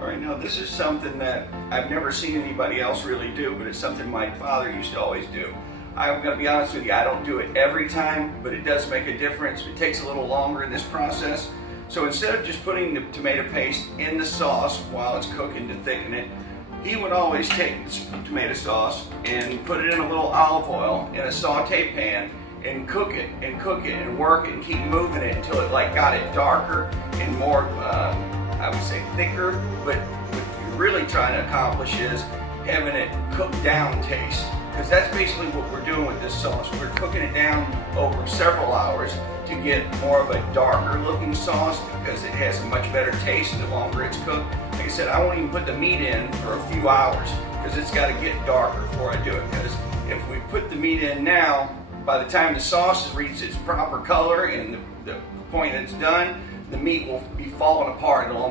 All right, now this is something that I've never seen anybody else really do, but it's something my father used to always do. I'm gonna be honest with you, I don't do it every time, but it does make a difference. It takes a little longer in this process. So instead of just putting the tomato paste in the sauce while it's cooking to thicken it, he would always take the tomato sauce and put it in a little olive oil in a saute pan and cook it and work it and keep moving it until it like got it darker and more, I would say thicker, but what you're really trying to accomplish is having it cooked down taste. Because that's basically what we're doing with this sauce. We're cooking it down over several hours to get more of a darker looking sauce because it has a much better taste the longer it's cooked. Like I said, I won't even put the meat in for a few hours because it's got to get darker before I do it. Because if we put the meat in now, by the time the sauce has reached its proper color and the point it's done, the meat will be falling apart. It'll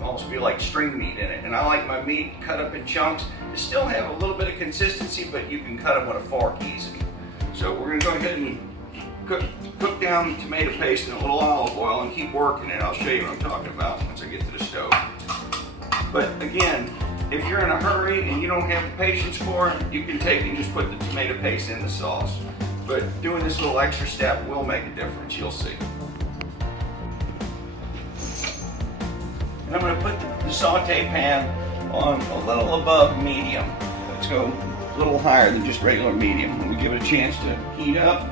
almost be like string meat in it. And I like my meat cut up in chunks to still have a little bit of consistency, but you can cut them with a fork easy. So we're gonna go ahead and cook down the tomato paste in a little olive oil and keep working it. I'll show you what I'm talking about once I get to the stove. But again, if you're in a hurry and you don't have the patience for it, you can take and just put the tomato paste in the sauce. But doing this little extra step will make a difference, you'll see. And I'm going to put the saute pan on a little above medium. Let's go a little higher than just regular medium. When we give it a chance to heat up,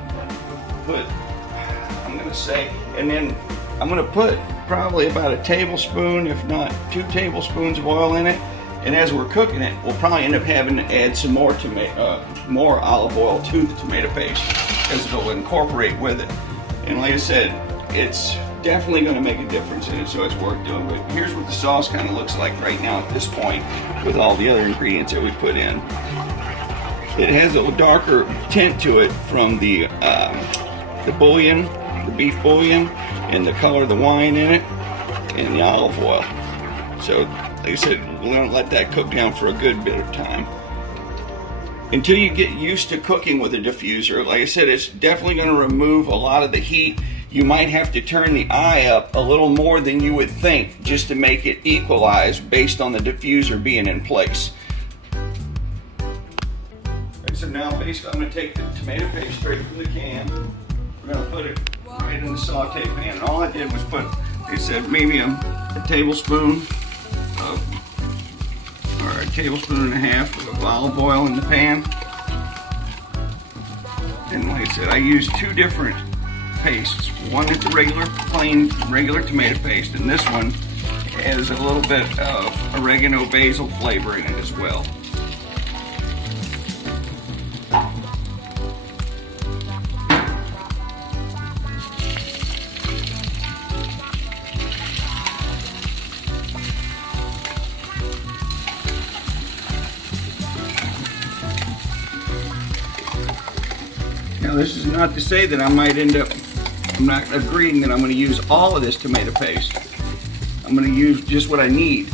I'm going to say, and then I'm going to put probably about a tablespoon, if not 2 tablespoons of oil in it. And as we're cooking it, we'll probably end up having to add some more olive oil to the tomato paste because it'll incorporate with it. And like I said, it's definitely going to make a difference in it, so it's worth doing. But here's what the sauce kind of looks like right now at this point with all the other ingredients that we put in. It has a darker tint to it from the bouillon, the beef bouillon, and the color of the wine in it, and the olive oil. So, like I said, we're going to let that cook down for a good bit of time. Until you get used to cooking with a diffuser, like I said, it's definitely going to remove a lot of the heat. You might have to turn the eye up a little more than you would think just to make it equalize based on the diffuser being in place. Right, so now basically I'm going to take the tomato paste straight from the can. We're going to put it right in the saute pan. And all I did was put, like I said, maybe a tablespoon or a tablespoon and a half of olive oil in the pan. And like I said, I used 2 different pastes. One is a regular tomato paste, and this one has a little bit of oregano basil flavor in it as well. Now this is not to say that I might end up, I'm not agreeing that I'm going to use all of this tomato paste. I'm going to use just what I need.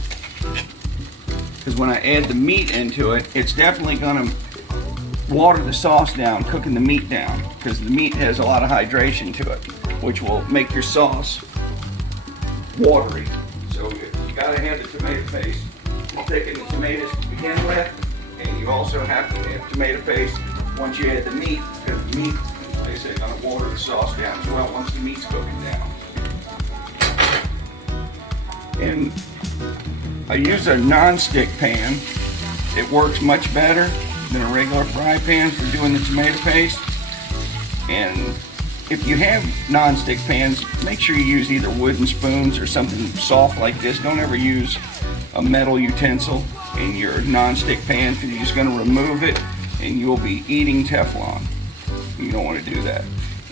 Because when I add the meat into it, it's definitely going to water the sauce down, cooking the meat down. Because the meat has a lot of hydration to it, which will make your sauce watery. So you got to have the tomato paste. You're taking the tomatoes to begin with, and you also have to have tomato paste once you add the meat, because the meat, like I say, is going to water the sauce down as well once the meat's cooking down. And I use a non-stick pan. It works much better than a regular fry pan for doing the tomato paste. And if you have non-stick pans, make sure you use either wooden spoons or something soft like this. Don't ever use a metal utensil in your non-stick pan because you're just going to remove it and you'll be eating Teflon. You don't want to do that.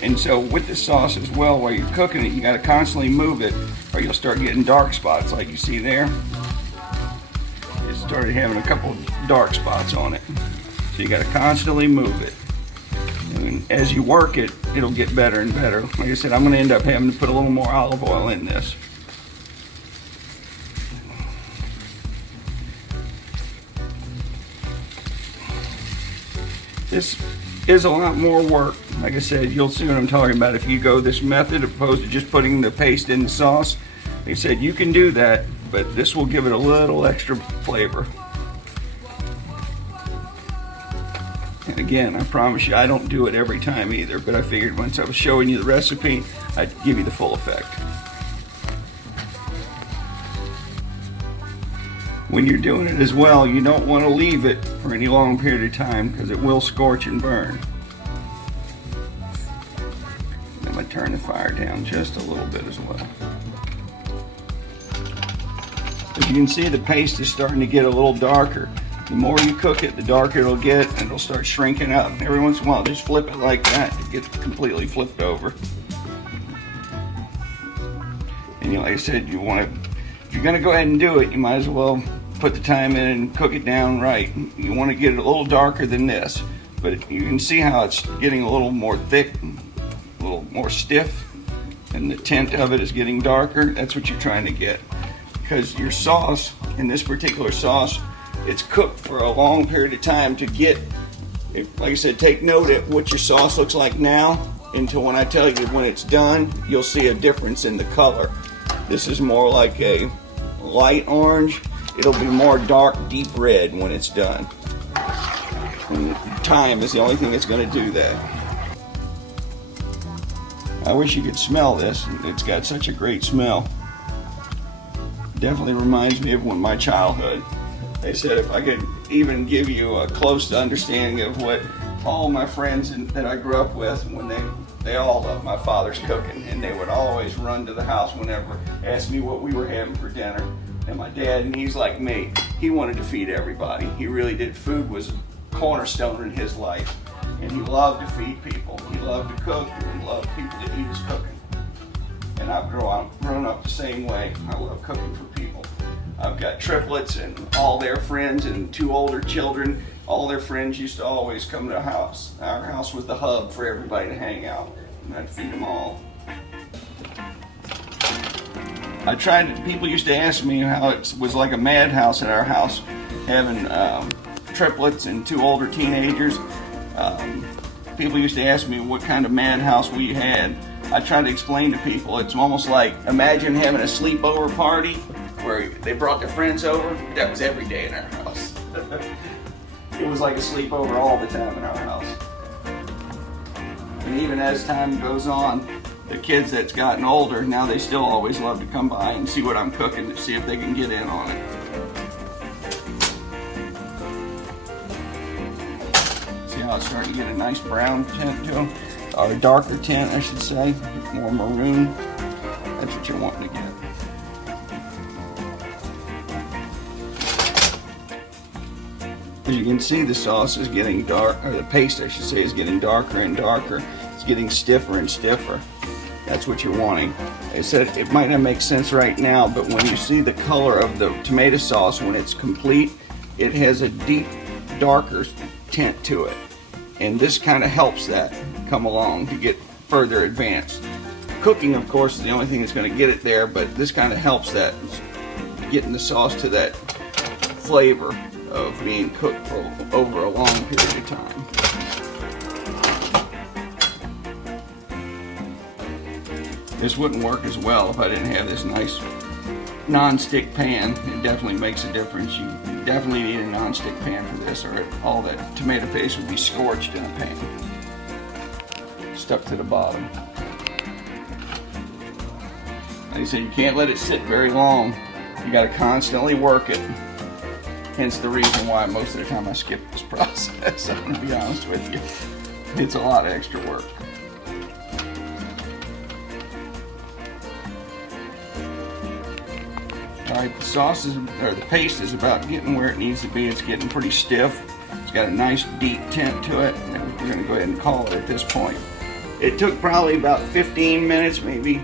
And so with the sauce as well, while you're cooking it, you got to constantly move it or you'll start getting dark spots like you see there. It started having a couple of dark spots on it. So you got to constantly move it. And as you work it, it'll get better and better. Like I said, I'm going to end up having to put a little more olive oil in this. This is a lot more work. Like I said, you'll see what I'm talking about if you go this method opposed to just putting the paste in the sauce. Like I said, you can do that, but this will give it a little extra flavor. And again, I promise you, I don't do it every time either, but I figured once I was showing you the recipe, I'd give you the full effect. When you're doing it as well, you don't want to leave it for any long period of time because it will scorch and burn. I'm going to turn the fire down just a little bit as well. As you can see, the paste is starting to get a little darker. The more you cook it, the darker it'll get, and it'll start shrinking up. Every once in a while, just flip it like that to get completely flipped over. And like I said, if you're going to go ahead and do it, you might as well put the time in and cook it down right. You want to get it a little darker than this, but you can see how it's getting a little more thick, a little more stiff, and the tint of it is getting darker. That's what you're trying to get, because your sauce, in this particular sauce, it's cooked for a long period of time to get, like I said, take note of what your sauce looks like now until when I tell you when it's done, you'll see a difference in the color. This is more like a light orange. It'll be more dark, deep red when it's done. And time is the only thing that's going to do that. I wish you could smell this. It's got such a great smell. Definitely reminds me of my childhood. They said if I could even give you a close understanding of what all my friends that I grew up with, when they all loved my father's cooking, and they would always run to the house whenever, ask me what we were having for dinner. And my dad, and he's like me, he wanted to feed everybody. He really did. Food was a cornerstone in his life, and he loved to feed people. He loved to cook, and he loved people to eat his cooking. And I've grown up the same way. I love cooking for people. I've got triplets and all their friends and 2 older children. All their friends used to always come to the house. Our house was the hub for everybody to hang out, and I'd feed them all. People used to ask me how it was like a madhouse at our house, having triplets and 2 older teenagers. People used to ask me what kind of madhouse we had. I tried to explain to people, it's almost like, imagine having a sleepover party where they brought their friends over. That was every day in our house. It was like a sleepover all the time in our house. And even as time goes on, the kids that's gotten older, now they still always love to come by and see what I'm cooking to see if they can get in on it. See how it's starting to get a nice brown tint to them? Or a darker tint, I should say. More maroon. That's what you're wanting to get. As you can see, the sauce is getting dark, or the paste, I should say, is getting darker and darker. It's getting stiffer and stiffer. That's what you're wanting. I said it might not make sense right now, but when you see the color of the tomato sauce when it's complete, it has a deep, darker tint to it. And this kind of helps that come along to get further advanced. Cooking, of course, is the only thing that's going to get it there, but this kind of helps that, getting the sauce to that flavor of being cooked for over a long period of time. This wouldn't work as well if I didn't have this nice non-stick pan. It definitely makes a difference. You definitely need a non-stick pan for this, or all that tomato paste would be scorched in a pan, stuck to the bottom. Like I said, you can't let it sit very long. You got to constantly work it. Hence the reason why most of the time I skip this process. I'm going to be honest with you. It's a lot of extra work. Alright, the sauce is, or the paste is about getting where it needs to be. It's getting pretty stiff. It's got a nice deep tint to it. And we're going to go ahead and call it at this point. It took probably about 15 minutes, maybe.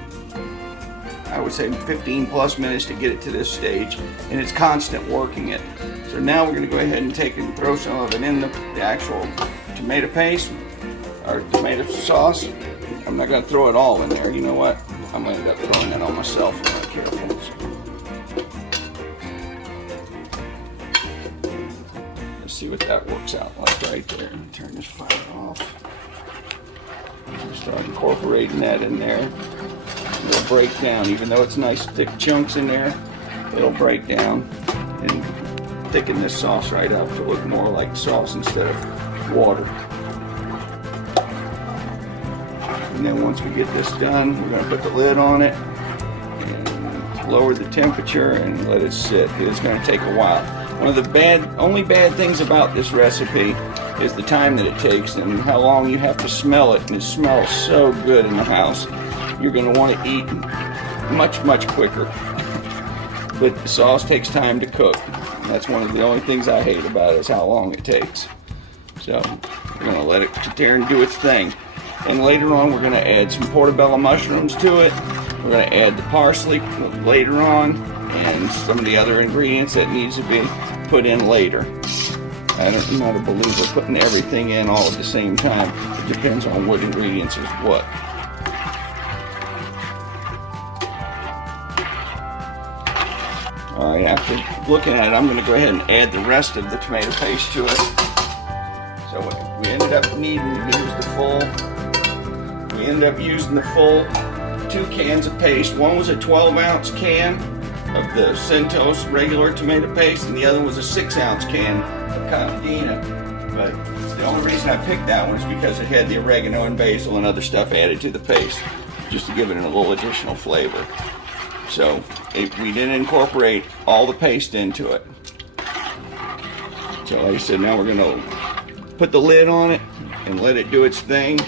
I would say 15 plus minutes to get it to this stage, and it's constant working it. So now we're going to go ahead and take and throw some of it in the actual tomato paste, or tomato sauce. I'm not going to throw it all in there. You know what? I'm going to end up throwing that on myself if I'm not careful. Let's see what that works out like right there. Let me turn this fire off. Start incorporating that in there. It'll break down, even though it's nice thick chunks in there. it'll break down and thicken this sauce right up to look more like sauce instead of water. And then once we get this done, we're going to put the lid on it and lower the temperature and let it sit. It's going to take a while. One of the only bad things about this recipe is the time that it takes and how long you have to smell it. And it smells so good in the house. You're going to want to eat much, much quicker. But the sauce takes time to cook. That's one of the only things I hate about it, is how long it takes. So we're going to let it sit there and do its thing. And later on, we're going to add some portobello mushrooms to it. We're going to add the parsley later on, and some of the other ingredients that needs to be put in later. I'm not a believer of putting everything in all at the same time. It depends on what ingredients is what. Alright, after looking at it, I'm going to go ahead and add the rest of the tomato paste to it. So we ended up needing to use the full, we ended up using the full 2 cans of paste. One was a 12-ounce can of the Centos regular tomato paste, and the other was a 6-ounce can of Contadina. But the only reason I picked that one is because it had the oregano and basil and other stuff added to the paste, just to give it a little additional flavor. So we didn't incorporate all the paste into it. So like I said, now we're going to put the lid on it and let it do its thing.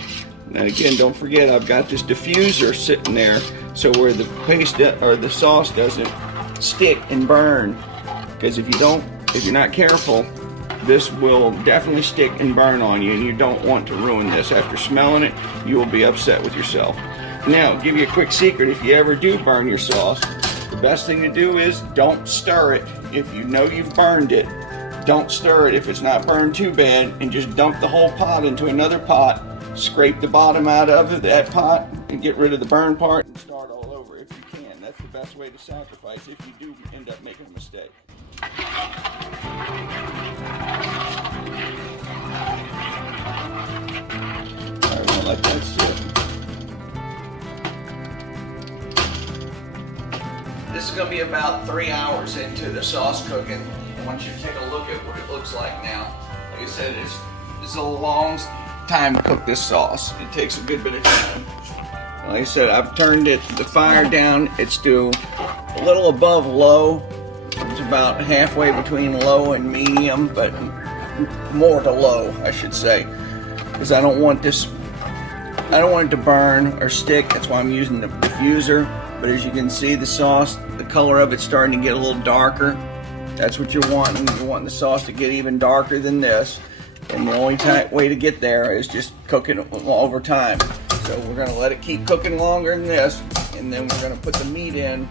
Now again, don't forget, I've got this diffuser sitting there, so where the paste or the sauce doesn't stick and burn. Because if you're not careful, this will definitely stick and burn on you, and you don't want to ruin this. After smelling it, you will be upset with yourself. Now, give you a quick secret: if you ever do burn your sauce, the best thing to do is don't stir it. If you know you've burned it, don't stir it if it's not burned too bad, and just dump the whole pot into another pot. Scrape the bottom out of that pot and get rid of the burn part and start all over if you can. That's the best way to sacrifice if you do end up making a mistake. Alright, we'll let that sit. This is going to be about 3 hours into the sauce cooking. I want you to take a look at what it looks like now. Like I said, it's a long time to cook this sauce. It takes a good bit of time. Like I said, I've turned the fire down. It's to a little above low. It's about halfway between low and medium, but more to low, I should say, because I don't want it to burn or stick. That's why I'm using the diffuser. But as you can see, the sauce, the color of it's starting to get a little darker. That's what you're wanting. You're wanting the sauce to get even darker than this. And the only way to get there is just cooking it over time. So we're going to let it keep cooking longer than this, and then we're going to put the meat in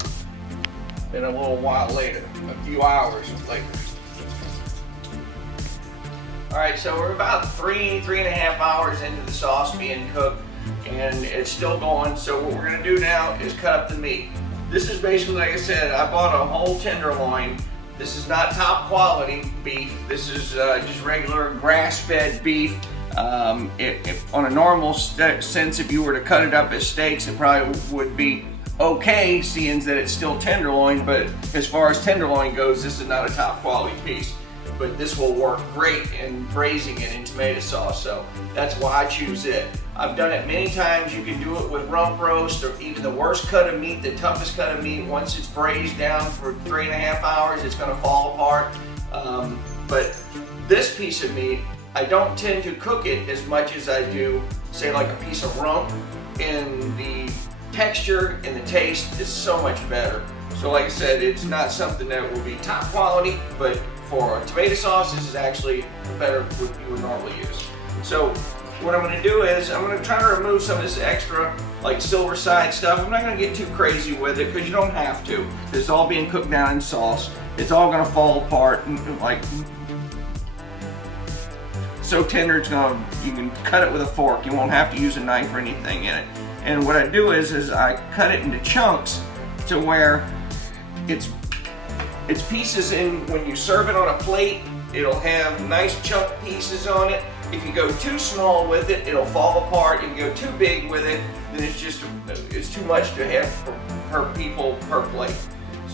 a little while later, a few hours later. Alright, so we're about 3.5 hours into the sauce being cooked, and it's still going. So what we're going to do now is cut up the meat. This is basically, like I said, I bought a whole tenderloin. This is not top quality beef. This is just regular grass-fed beef. On a normal sense, if you were to cut it up as steaks, it probably would be okay, seeing that it's still tenderloin. But as far as tenderloin goes, this is not a top quality piece. But this will work great in braising it in tomato sauce, so that's why I choose it. I've done it many times. You can do it with rump roast or even the worst cut of meat, the toughest cut of meat. Once it's braised down for 3.5 hours, it's going to fall apart. But this piece of meat, I don't tend to cook it as much as I do, say, like a piece of rump, and the texture and the taste is so much better. So like I said, it's not something that will be top quality, but for a tomato sauce, this is actually better what you would normally use. So what I'm going to do is I'm going to try to remove some of this extra like silver side stuff. I'm not going to get too crazy with it because you don't have to. It's all being cooked down in sauce. It's all going to fall apart and like so tender you can cut it with a fork. You won't have to use a knife or anything in it. And what I do is I cut it into chunks to where it's pieces in. When you serve it on a plate, it'll have nice chunk pieces on it. If you go too small with it, it'll fall apart. If you go too big with it, then it's too much to have per people per plate.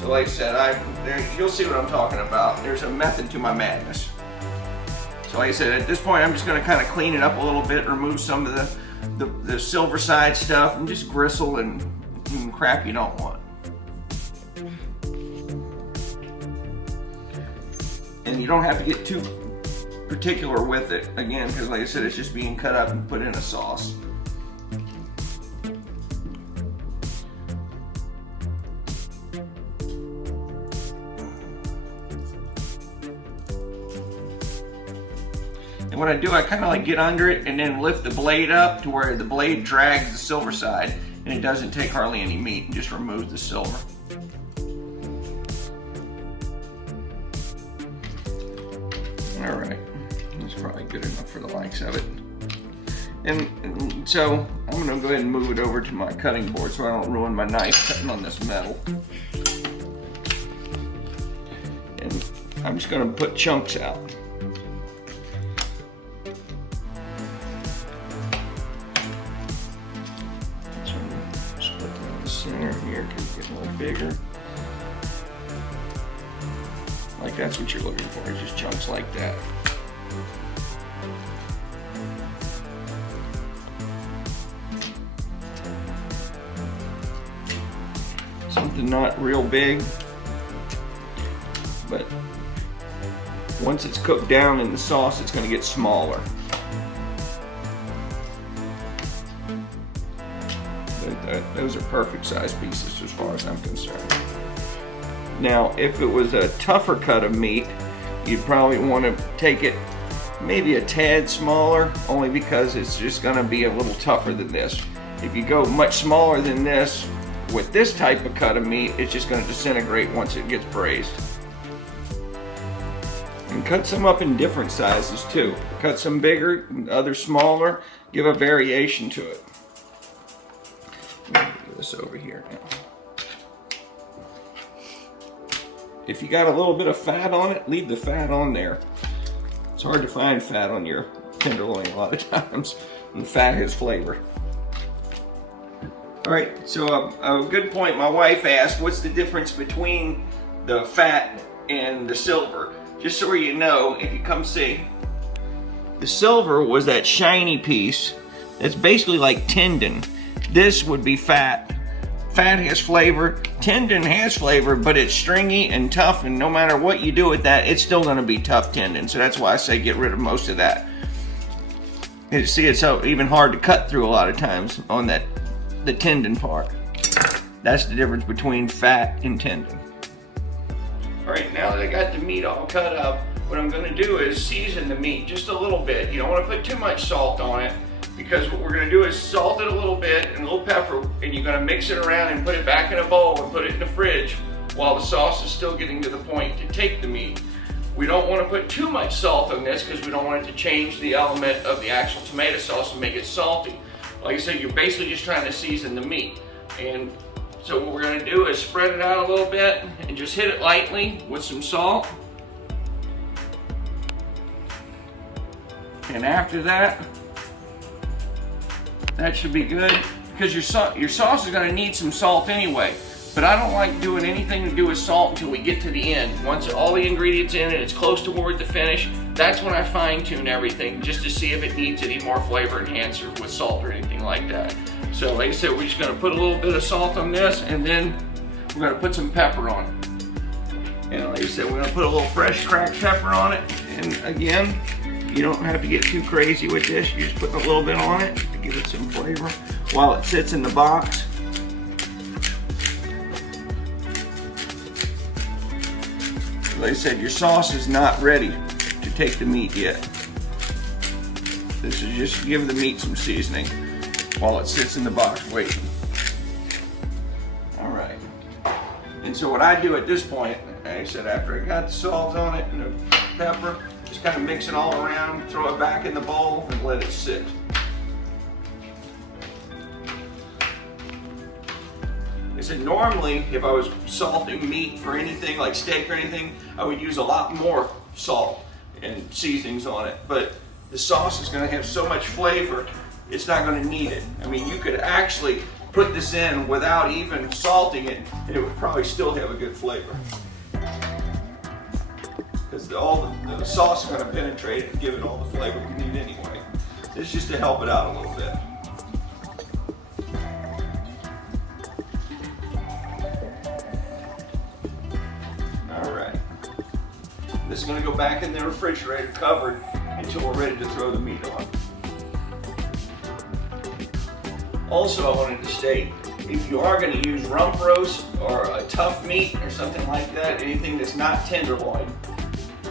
So like I said, you'll see what I'm talking about. There's a method to my madness. So like I said, at this point, I'm just going to kind of clean it up a little bit, remove some of the silver side stuff, and just gristle and crap you don't want. And you don't have to get too particular with it, again, because like I said, it's just being cut up and put in a sauce. And what I do, I kind of like get under it and then lift the blade up to where the blade drags the silver side, and it doesn't take hardly any meat and just removes the silver. All right, that's probably good enough for the likes of it. And so I'm gonna go ahead and move it over to my cutting board so I don't ruin my knife cutting on this metal. And I'm just gonna put chunks out. Center here because it's getting a little bigger. Like that's what you're looking for, just chunks like that. Something not real big, but once it's cooked down in the sauce, it's going to get smaller. Those are perfect size pieces as far as I'm concerned. Now, if it was a tougher cut of meat, you'd probably want to take it maybe a tad smaller, only because it's just going to be a little tougher than this. If you go much smaller than this, with this type of cut of meat, it's just going to disintegrate once it gets braised. And cut some up in different sizes too. Cut some bigger, others smaller, give a variation to it. This over here now. If you got a little bit of fat on it, leave the fat on there. It's hard to find fat on your tenderloin a lot of times, and fat has flavor. All right, so a good point. My wife asked, what's the difference between the fat and the silver? Just so you know, if you come see, the silver was that shiny piece that's basically like tendon. This would be fat. Fat has flavor, tendon has flavor, but it's stringy and tough, and no matter what you do with that, it's still gonna be tough tendon. So that's why I say get rid of most of that. And see, it's so even hard to cut through a lot of times on the tendon part. That's the difference between fat and tendon. All right, now that I got the meat all cut up, what I'm gonna do is season the meat just a little bit. You don't wanna put too much salt on it, because what we're gonna do is salt it a little bit and a little pepper, and you're gonna mix it around and put it back in a bowl and put it in the fridge while the sauce is still getting to the point to take the meat. We don't wanna put too much salt on this because we don't want it to change the element of the actual tomato sauce and make it salty. Like I said, you're basically just trying to season the meat. And so what we're gonna do is spread it out a little bit and just hit it lightly with some salt. And after that, that should be good, because your sauce is gonna need some salt anyway. But I don't like doing anything to do with salt until we get to the end. Once all the ingredients in and it's close toward the finish, that's when I fine tune everything just to see if it needs any more flavor enhancer with salt or anything like that. So like I said, we're just gonna put a little bit of salt on this, and then we're gonna put some pepper on it. And like I said, we're gonna put a little fresh cracked pepper on it. And again, you don't have to get too crazy with this. You're just putting a little bit on it to give it some flavor while it sits in the box. Like I said, your sauce is not ready to take the meat yet. This is just give the meat some seasoning while it sits in the box waiting. All right. And so what I do at this point, like I said, after I got the salt on it and the pepper, just kind of mix it all around, throw it back in the bowl, and let it sit. I said normally, if I was salting meat for anything like steak or anything, I would use a lot more salt and seasonings on it. But the sauce is going to have so much flavor, it's not going to need it. I mean, you could actually put this in without even salting it, and it would probably still have a good flavor. Because all the sauce is going to penetrate it and give it all the flavor we need anyway. It's just to help it out a little bit. Alright. This is going to go back in the refrigerator covered until we're ready to throw the meat on. Also, I wanted to state, if you are going to use rump roast or a tough meat or something like that, anything that's not tenderloin,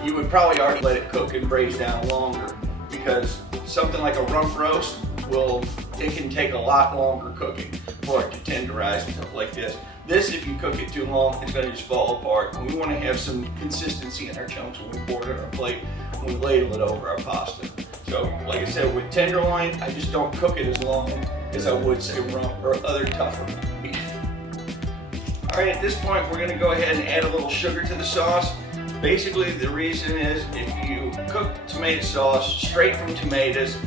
you would probably already let it cook and braise down longer, because something like a rump roast it can take a lot longer cooking for it to tenderize and stuff like this. This, if you cook it too long, it's going to just fall apart. And we want to have some consistency in our chunks when we pour it on our plate, when we ladle it over our pasta. So, like I said, with tenderloin, I just don't cook it as long as I would say rump or other tougher meat. Alright, at this point, we're going to go ahead and add a little sugar to the sauce. Basically, the reason is if you cook tomato sauce straight from tomatoes,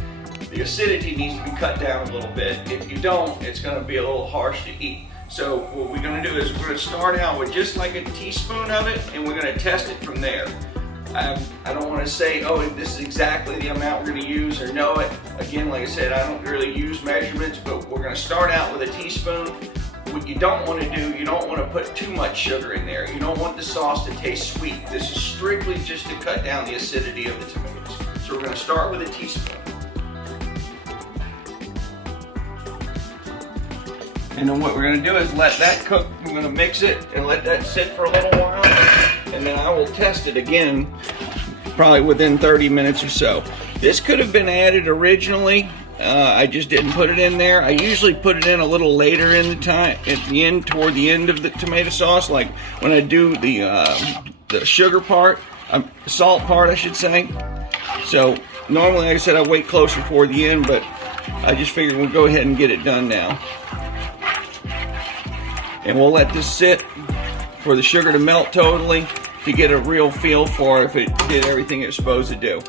the acidity needs to be cut down a little bit. If you don't, it's going to be a little harsh to eat. So what we're going to do is we're going to start out with just like a teaspoon of it, and we're going to test it from there. I don't want to say, oh, this is exactly the amount we're going to use or know it. Again, like I said, I don't really use measurements, but we're going to start out with a teaspoon. What you don't want to do, you don't want to put too much sugar in there. You don't want the sauce to taste sweet. This is strictly just to cut down the acidity of the tomatoes. So we're going to start with a teaspoon. And then what we're going to do is let that cook. We're going to mix it and let that sit for a little while. And then I will test it again, probably within 30 minutes or so. This could have been added originally. I just didn't put it in there. I usually put it in a little later in the time, at the end, toward the end of the tomato sauce, like when I do the sugar part, salt part, I should say. So normally, like I said, I wait closer toward the end, but I just figured we'll go ahead and get it done now. And we'll let this sit for the sugar to melt totally to get a real feel for if it did everything it's supposed to do.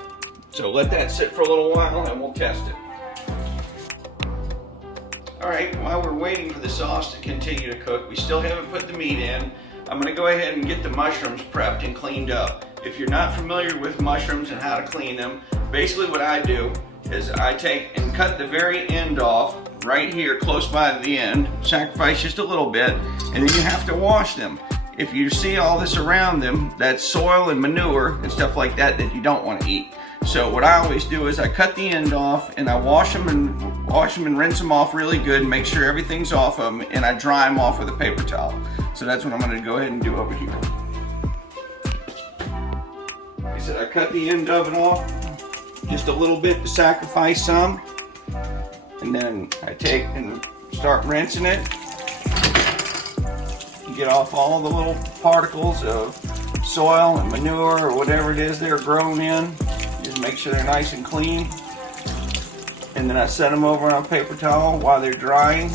So let that sit for a little while and we'll test it. Alright, while we're waiting for the sauce to continue to cook, we still haven't put the meat in. I'm going to go ahead and get the mushrooms prepped and cleaned up. If you're not familiar with mushrooms and how to clean them, basically what I do is I take and cut the very end off right here close by the end, sacrifice just a little bit, and then you have to wash them. If you see all this around them, that's soil and manure and stuff like that that you don't want to eat. So what I always do is I cut the end off and I wash them and rinse them off really good and make sure everything's off of them, and I dry them off with a paper towel. So that's what I'm going to go ahead and do over here. Like I said, I cut the end of it off just a little bit to sacrifice some, and then I take and start rinsing it. Get off all the little particles of soil and manure or whatever it is they're grown in. Just make sure they're nice and clean. And then I set them over on a paper towel while they're drying.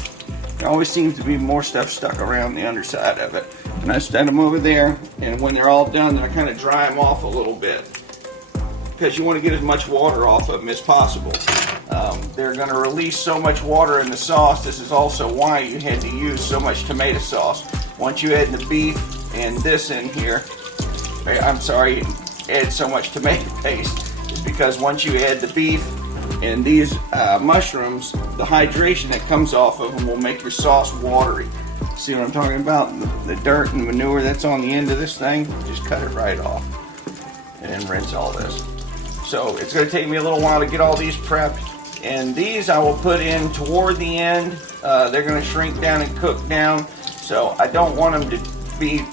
There always seems to be more stuff stuck around the underside of it. And I set them over there, and when they're all done, I kind of dry them off a little bit, because you want to get as much water off of them as possible. They're going to release so much water in the sauce. This is also why you had to use so much tomato sauce. Once you add the beef and this in here, I'm sorry, add so much tomato paste, is because once you add the beef and these mushrooms, the hydration that comes off of them will make your sauce watery. See what I'm talking about? The dirt and manure that's on the end of this thing, just cut it right off and then rinse all this. So it's going to take me a little while to get all these prepped, and these I will put in toward the end. They're going to shrink down and cook down, so I don't want them to be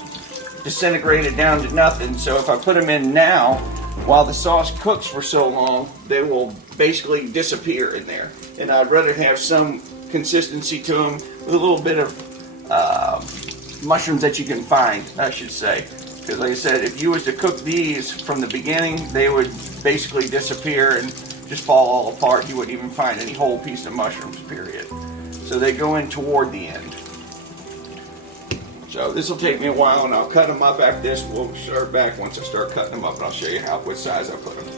disintegrated down to nothing. So if I put them in now, while the sauce cooks for so long, they will basically disappear in there. And I'd rather have some consistency to them with a little bit of mushrooms that you can find, I should say. Because like I said, if you was to cook these from the beginning, they would basically disappear and just fall all apart. You wouldn't even find any whole piece of mushrooms, period. So they go in toward the end. So this will take me a while, and I'll cut them up after this. We'll start back once I start cutting them up, and I'll show you what size I put them.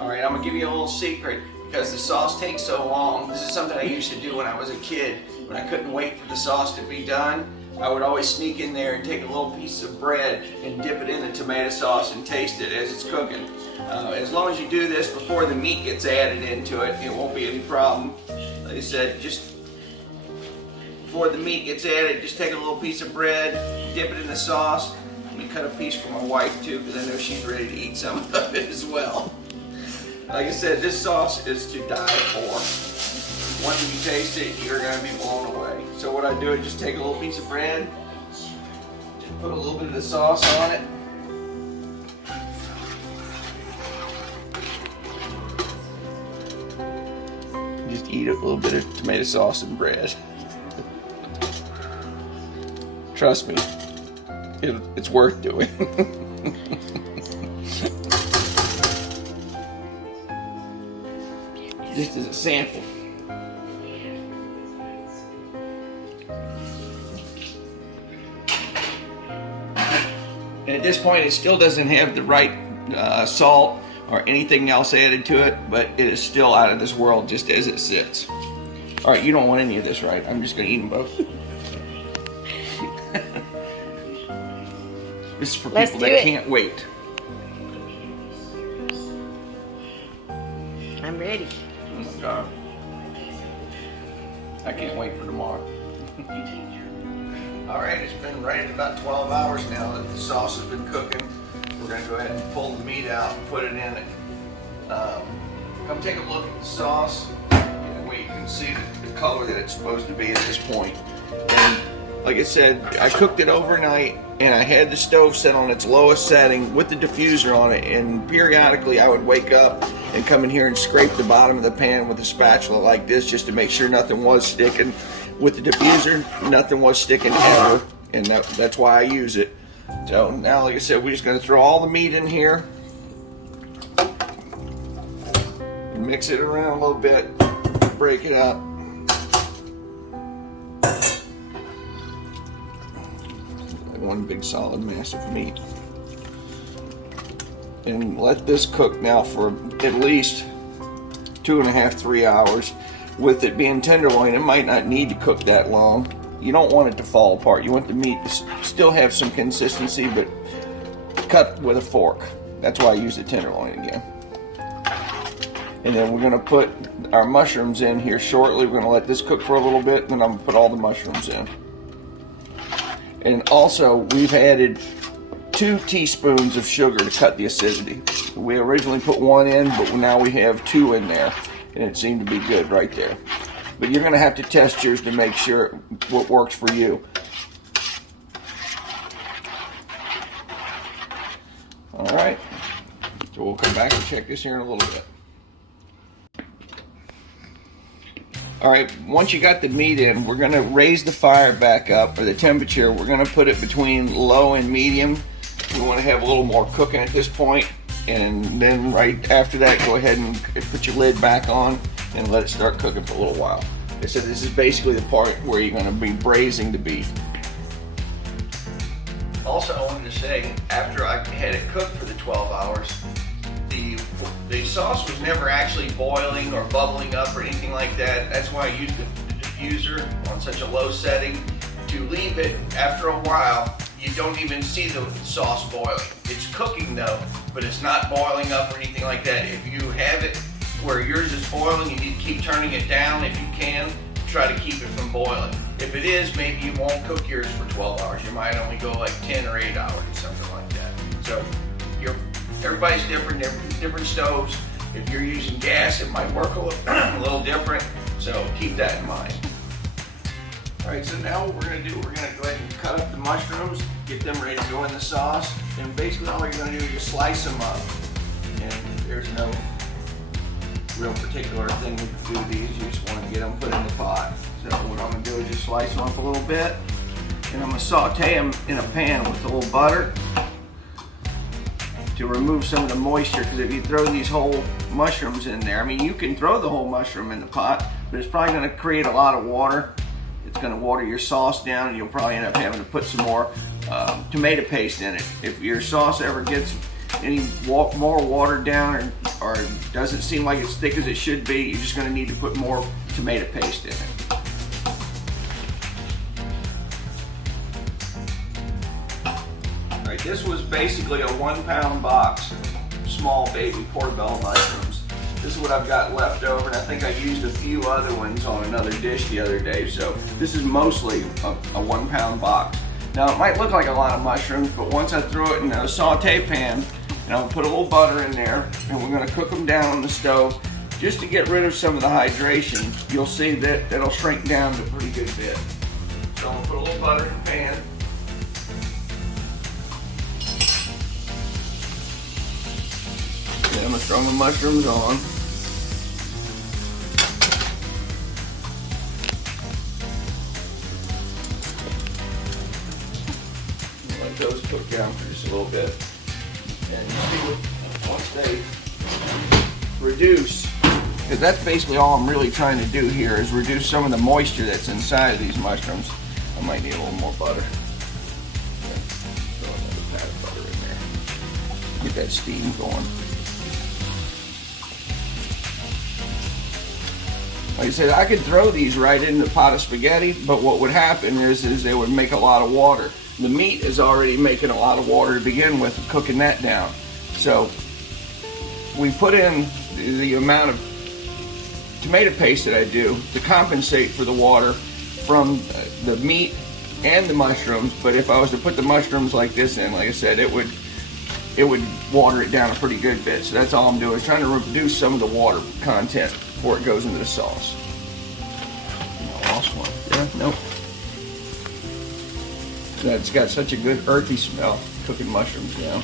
All right, I'm gonna give you a little secret. because the sauce takes so long. This is something I used to do when I was a kid. When I couldn't wait for the sauce to be done, I would always sneak in there and take a little piece of bread and dip it in the tomato sauce and taste it as it's cooking. As long as you do this before the meat gets added into it, it won't be any problem. Like I said, just before the meat gets added, just take a little piece of bread, dip it in the sauce. Let me cut a piece for my wife too, because I know she's ready to eat some of it as well. Like I said, this sauce is to die for. Once you taste it, you're going to be blown away. So what I do is just take a little piece of bread, just put a little bit of the sauce on it. Just eat a little bit of tomato sauce and bread. Trust me, it's worth doing. Just as a sample. And at this point, it still doesn't have the right salt or anything else added to it, but it is still out of this world just as it sits. All right, you don't want any of this, right? I'm just going to eat them both. This is for people that can't wait. I'm ready. Okay. I can't wait for tomorrow. All right, it's been right at about 12 hours now that the sauce has been cooking. We're going to go ahead and pull the meat out and put it in it. Come take a look at the sauce. Where you can see the color that it's supposed to be at this point. And like I said, I cooked it overnight and I had the stove set on its lowest setting with the diffuser on it, and periodically I would wake up and come in here and scrape the bottom of the pan with a spatula like this just to make sure nothing was sticking. With the diffuser, nothing was sticking ever, and that's why I use it. So now, like I said, we're just going to throw all the meat in here, mix it around a little bit, break it up. One big solid mass of meat. And let this cook now for at least 2.5 to 3 hours. With it being tenderloin, it might not need to cook that long. You don't want it to fall apart. You want the meat to still have some consistency, but cut with a fork. That's why I use the tenderloin again. And then we're going to put our mushrooms in here shortly. We're going to let this cook for a little bit, and then I'm going to put all the mushrooms in. And also, we've added 2 teaspoons of sugar to cut the acidity. We originally put 1 in, but now we have 2 in there, and it seemed to be good right there. But you're going to have to test yours to make sure what works for you. All right, so we'll come back and check this here in a little bit. All right, once you got the meat in, we're going to raise the fire back up, or the temperature. We're going to put it between low and medium. We want to have a little more cooking at this point, and then right after that, go ahead and put your lid back on and let it start cooking for a little while. So this is basically the part where you're going to be braising the beef. Also, I wanted to say, after I had it cooked for the 12 hours, the sauce was never actually boiling or bubbling up or anything like that. That's why I used the diffuser on such a low setting to leave it. After a while, you don't even see the sauce boiling. It's cooking though, but it's not boiling up or anything like that. If you have it where yours is boiling, you need to keep turning it down if you can. Try to keep it from boiling. If it is, maybe you won't cook yours for 12 hours. You might only go like 10 or 8 hours or something like that. So everybody's different stoves. If you're using gas, it might work a little different. So keep that in mind. All right, so now what we're gonna do, we're gonna go ahead and cut up the mushrooms, get them ready to go in the sauce. And basically all you're gonna do is just slice them up. And there's no real particular thing to do with these. You just want to get them put in the pot. So what I'm going to do is just slice them up a little bit, and I'm going to saute them in a pan with a little butter to remove some of the moisture, because if you throw these whole mushrooms in there, I mean, you can throw the whole mushroom in the pot, but it's probably going to create a lot of water. It's going to water your sauce down, and you'll probably end up having to put some more tomato paste in it. If your sauce ever gets any more watered down or doesn't seem like it's thick as it should be, you're just going to need to put more tomato paste in it. Alright, this was basically a 1 pound box of small baby portobello mushrooms. This is what I've got left over, and I think I used a few other ones on another dish the other day, so this is mostly a 1 pound box. Now it might look like a lot of mushrooms, but once I throw it in a saute pan, and I'll put a little butter in there, and we're going to cook them down on the stove just to get rid of some of the hydration. You'll see that it'll shrink down to a pretty good bit. So I'm going to put a little butter in the pan. Then I'm going to throw my mushrooms on. Let those cook down for just a little bit. And see what, once they reduce, because that's basically all I'm really trying to do here, is reduce some of the moisture that's inside of these mushrooms. I might need a little more butter. Throw another pat of butter in there. Get that steam going. Like I said, I could throw these right in the pot of spaghetti, but what would happen is they would make a lot of water. The meat is already making a lot of water to begin with, cooking that down. So we put in the amount of tomato paste that I do to compensate for the water from the meat and the mushrooms. But if I was to put the mushrooms like this in, like I said, it would water it down a pretty good bit. So that's all I'm doing, is trying to reduce some of the water content before it goes into the sauce. I lost one. Yeah, nope. It's got such a good earthy smell, cooking mushrooms now.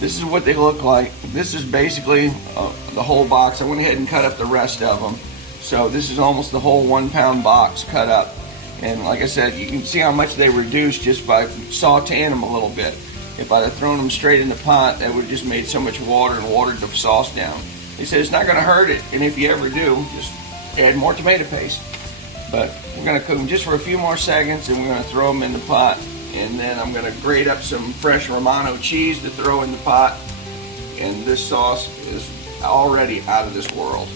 This is what they look like. This is basically the whole box. I went ahead and cut up the rest of them. So this is almost the whole 1 pound box cut up. And like I said, you can see how much they reduce just by sauteing them a little bit. If I'd have thrown them straight in the pot, that would have just made so much water and watered the sauce down. They said it's not going to hurt it, and if you ever do, just add more tomato paste. But we're going to cook them just for a few more seconds, and we're going to throw them in the pot. And then I'm going to grate up some fresh Romano cheese to throw in the pot. And this sauce is already out of this world.